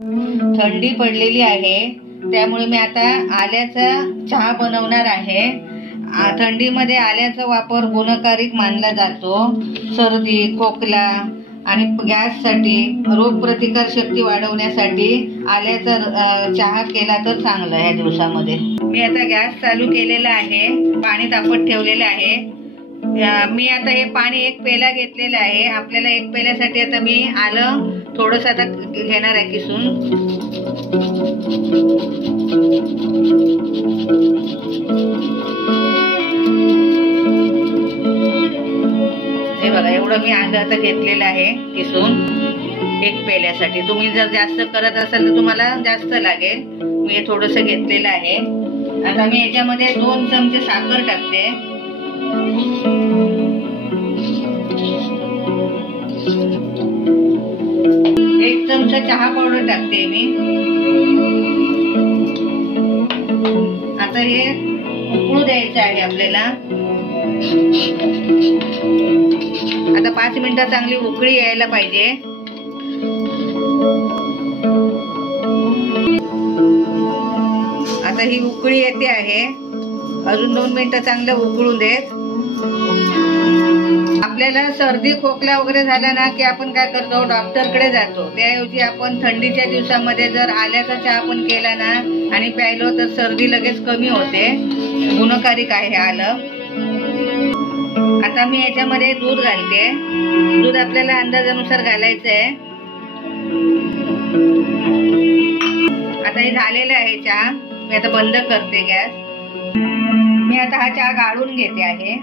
थंडी पडलेली आहे, त्यामुळे मी आता आल्याचा चहा बनवणार आहे। थंडीमध्ये आल्याचा वापर गुणकारिक मानला जातो। सर्दी, खोकला आणि गॅससाठी, रोगप्रतिकार शक्ती वाढवण्यासाठी आल्याचा चहा केला तर चांगलं या दिवसामध्ये। मी आता गॅस चालू केलेला आहे, पाणी तापत ठेवलेलं आहे। मी आता हे पाणी 1 पेला घेतलेलं आहे। आपल्याला 1 पेल्यासाठी आता मी आलं थोडंसं आता घेणार आहे किसून। हे बघा, एवढं मी आलं आता घेतलेलं आहे किसून 1 पेल्यासाठी। तुम्ही जर जास्त करत असाल तर तुम्हाला जास्त लागेल। मी हे थोडंसं घेतलेलं आहे। आता मी याच्यामध्ये 2 चमचे साखर टाकते। 1 चमचा चहा पावडर टाकते मी। आता हे उकळू द्यायचं आहे आपल्याला। आता 5 मिनिटं चांगली उकळी यायला पाहिजे। आता ही उकळी येते आहे, अजून 2 मिनिटं चांगलं उकळू देत। आपल्याला सर्दी खोकला वगैरे झाला ना की आपण काय करतो, डॉक्टरकडे जातो। त्याऐवजी आपण थंडीच्या दिवसामध्ये जर आल्याचा चहा पण केला ना आणि प्यायलो तर सर्दी लगेच कमी होते। गुणकारिक आहे आलं। आता मी याच्यामध्ये दूध घालते। दूध आपल्याला अंदाजानुसार घालायचं आहे। आता हे झालेलं आहे चहा। मी आता बंद करते गॅस। मी आता हा चहा गाळून घेते आहे।